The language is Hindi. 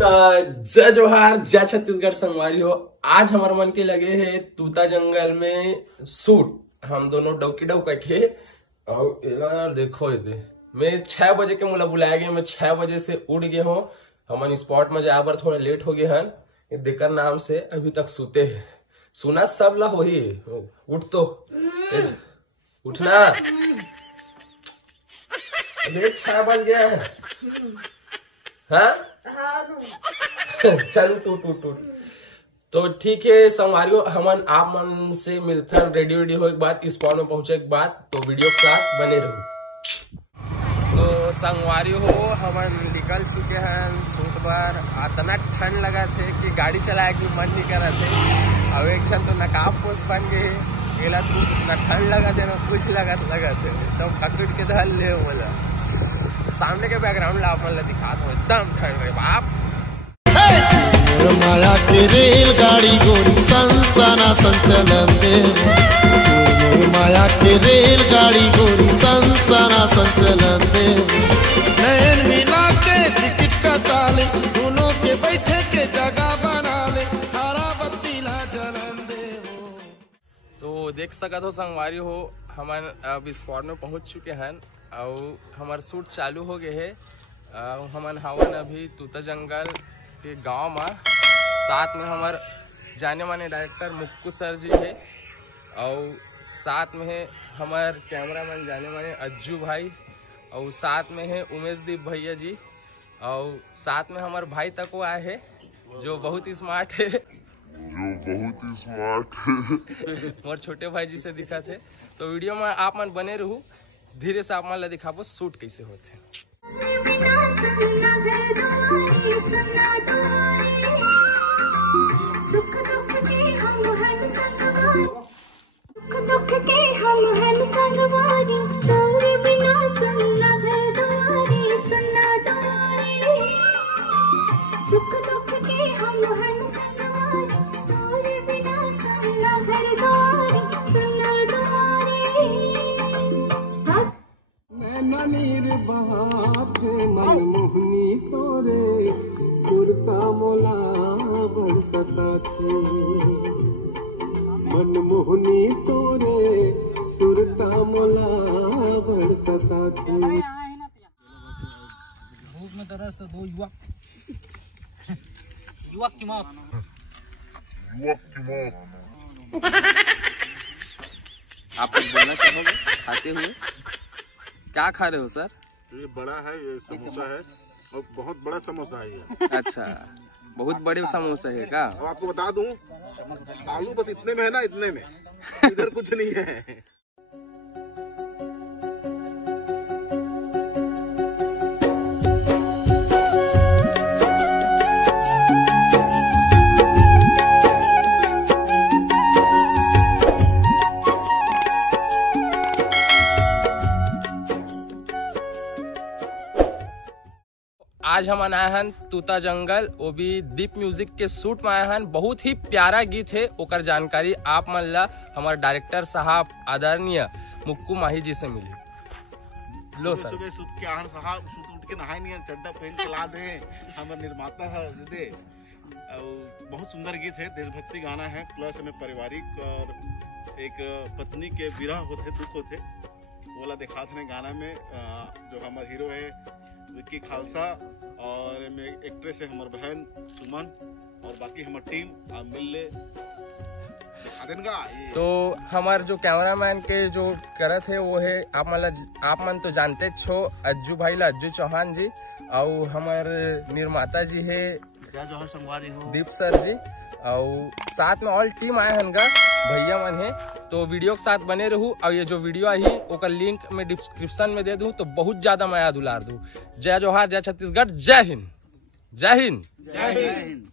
जय जोहार, जय छत्तीसगढ़ संगवारी हो। आज हमारे मन के लगे है तूता जंगल में शूट। हम दोनों डौकी डौ के और देखो ये मैं 6 बजे के मुला बुलाया गया। मैं 6 बजे से उड़ गया हूँ। हम स्पॉट में जाए बर थोड़ा लेट हो गए हन। देकर नाम से अभी तक सूते है। सुना सब ला हो ही उठ तो उठना। अभी 6 बज गया है। हाँ चल टूट तो ठीक है संगवारियों, हमन आप मन से मिलते रेडी हो एक बात स्पॉट में पहुंचे एक बात, तो वीडियो के साथ बने रहो। तो संगवारियों हो हमन निकल चुके हैं शूट बार। इतना ठंड लगा थे कि गाड़ी चलाए के मन नहीं कर रहा थे। अब एक क्षण तो नकाब पोस्ट बन गए गेला तो ना ठंड लगा थे ना कुछ लगा थे तो पकड़ के धल ले बोला। सामने के बैकग्राउंड ला अपन दिखा दो एकदम ठंड रे बाप। माया की रेलगाड़ी गोरी संसाना संचलन दे। माया की रेलगाड़ी गोरी संसाना संचलन दे। नयन मिला के टिकट कटा ले, दोनों के बैठे के जगह बना ले, हरा बत्ती ला जलन दे। तो देख सकत हो संगवारी हो हमारे अब स्पॉट में पहुंच चुके हैं और हमारा शूट चालू हो गए है। हमन हवन अभी तूता जंगल के गांव में। साथ में हमारे जाने माने डायरेक्टर मुक्कू सर जी है और साथ में है हमारे कैमरामैन जाने माने अज्जू भाई और साथ में है उमेश दीप भैया जी और साथ में हमारे भाई तको आए है जो बहुत ही स्मार्ट है और छोटे भाई जी से दिखा थे। तो वीडियो में आप मन बने रहू, धीरे से आप मन ला दिखाबो शूट कैसे होते। दुख के हम हन संगवारी, तोरे बिना सुनना घर द्वारी, सुनना द्वारी। सुख दुख के हम हन संगवारी, तोरे बिना सुनना घर द्वारी, सुनना द्वारी। नैना नीर बहाथे मन मोहनी तोरे, सुरता मोला बरसता थे। मनमोहनी तोरे सुरता मोला बरसता थी। भूख में तरस तो दो युवक की मौत। आप कुछ बोलना चाहोगे खाते हुए? क्या खा रहे हो सर? ये बड़ा है, ये समोसा है और बहुत बड़ा समोसा है ये। अच्छा बहुत बड़े समोसा है क्या? और आपको बता दूं आलू बस इतने में है ना, इतने में इधर कुछ नहीं है। आज हम आए हैं तूता जंगल, वो भी दीप म्यूजिक के शूट में आए हैं। बहुत ही प्यारा गीत है, ओकर जानकारी आप मन ला हमारे डायरेक्टर साहब आदरणीय मुक्कू माही जी से मिली। लो सर। सुबह सूत के आहन साहब सूत उठ के नहाए नहीं, चड्डा पहन के ला दे। हमारे निर्माता है दे। बहुत सुंदर गीत है, देशभक्ति गाना है, प्लस में पारिवारिक और एक पत्नी के विरह होते दुख होते बोला दिखाते हैं गाना में। जो हमारे हीरो है विक्की खालसा और एक्ट्रेस है हमारे बहन सुमन और बाकी हमारी टीम आप मिल ले दिखा देगा। तो हमारे जो कैमरामैन के जो करत है वो है आप मन तो जानते छो अज्जू भाई ला अज्जू चौहान जी और हमारे निर्माता जी है दीप सर जी और साथ में ऑल टीम आए हन भैया मन है। तो वीडियो के साथ बने रहूं और ये जो वीडियो आई ओकर लिंक में डिस्क्रिप्शन में दे दूं तो बहुत ज्यादा माया दुलार दूं। जय जोहार, जय छत्तीसगढ़, जय हिंद, जय हिंद, जय हिंद।